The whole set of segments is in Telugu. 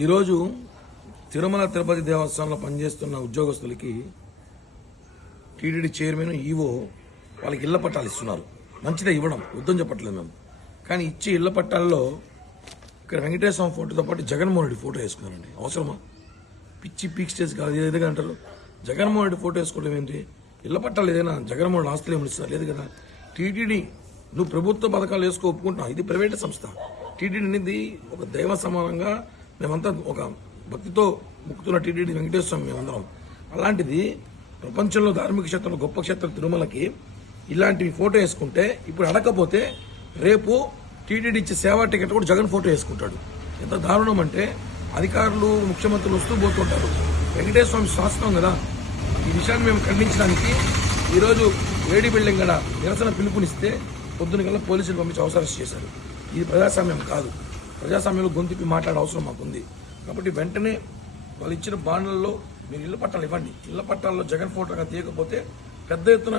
ఈరోజు తిరుమల తిరుపతి దేవస్థానంలో పనిచేస్తున్న ఉద్యోగస్తులకి టీటీడీ చైర్మన్ ఈవో వాళ్ళకి ఇళ్ల పట్టాలు ఇస్తున్నారు మంచిదే ఇవ్వడం వద్దని చెప్పట్లేదు మేము కానీ ఇచ్చి ఇళ్ల పట్టాల్లో ఇక్కడ వెంకటేశ్వర స్వామి ఫోటోతో పాటు జగన్మోహన్ రెడ్డి ఫోటో వేసుకున్నారండి అవసరమా పిచ్చి పీక్ స్టేజ్ కాదు ఏదైతే అంటారు జగన్మోహన్ రెడ్డి ఫోటో వేసుకోవడం ఏంటి ఇళ్ల పట్టాలు ఏదైనా జగన్మోహన్ ఆస్తులు ఏమి ఇస్తారు లేదు కదా టీటీడీ నువ్వు ప్రభుత్వ పథకాలు వేసుకో ఒప్పుకుంటున్నావు ఇది ప్రైవేట్ సంస్థ టీటీడీ అనేది ఒక దైవ సమానంగా మేమంతా ఒక భక్తితో ముక్తున్న టీటీడీ వెంకటేశ్వర స్వామి మేమందరం అలాంటిది ప్రపంచంలో ధార్మిక క్షేత్రంలో గొప్ప క్షేత్రం తిరుమలకి ఇలాంటివి ఫోటో వేసుకుంటే ఇప్పుడు అడగకపోతే రేపు టీటీడీ ఇచ్చే సేవా టికెట్ కూడా జగన్ ఫోటో వేసుకుంటాడు ఎంత దారుణం అంటే అధికారులు ముఖ్యమంత్రులు వస్తూ పోతుంటారు వెంకటేశ్వర స్వామి శాస్త్రం కదా ఈ విషయాన్ని మేము ఖండించడానికి ఈరోజు వేడి బిల్డింగ్ గడ నిరసన పిలుపునిస్తే పొద్దున్న కల్లా పోలీసులు పంపించి అవసరం చేశారు ఇది ప్రజాస్వామ్యం కాదు ప్రజాస్వామ్యంలో గొంతుపి మాట్లాడే అవసరం మాకుంది కాబట్టి వెంటనే వాళ్ళు ఇచ్చిన బాండ్లలో మీరు ఇళ్ల పట్టాలు ఇవ్వండి ఇళ్ల పట్టాల్లో జగన్ ఫోటోగా తీయకపోతే పెద్ద ఎత్తున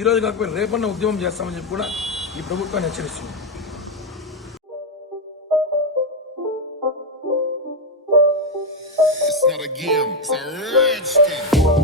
ఈ రోజు కాకపోతే రేపన్న ఉద్యమం చేస్తామని చెప్పి కూడా ఈ ప్రభుత్వాన్ని హెచ్చరిస్తుంది It's not a game, it's a rage game.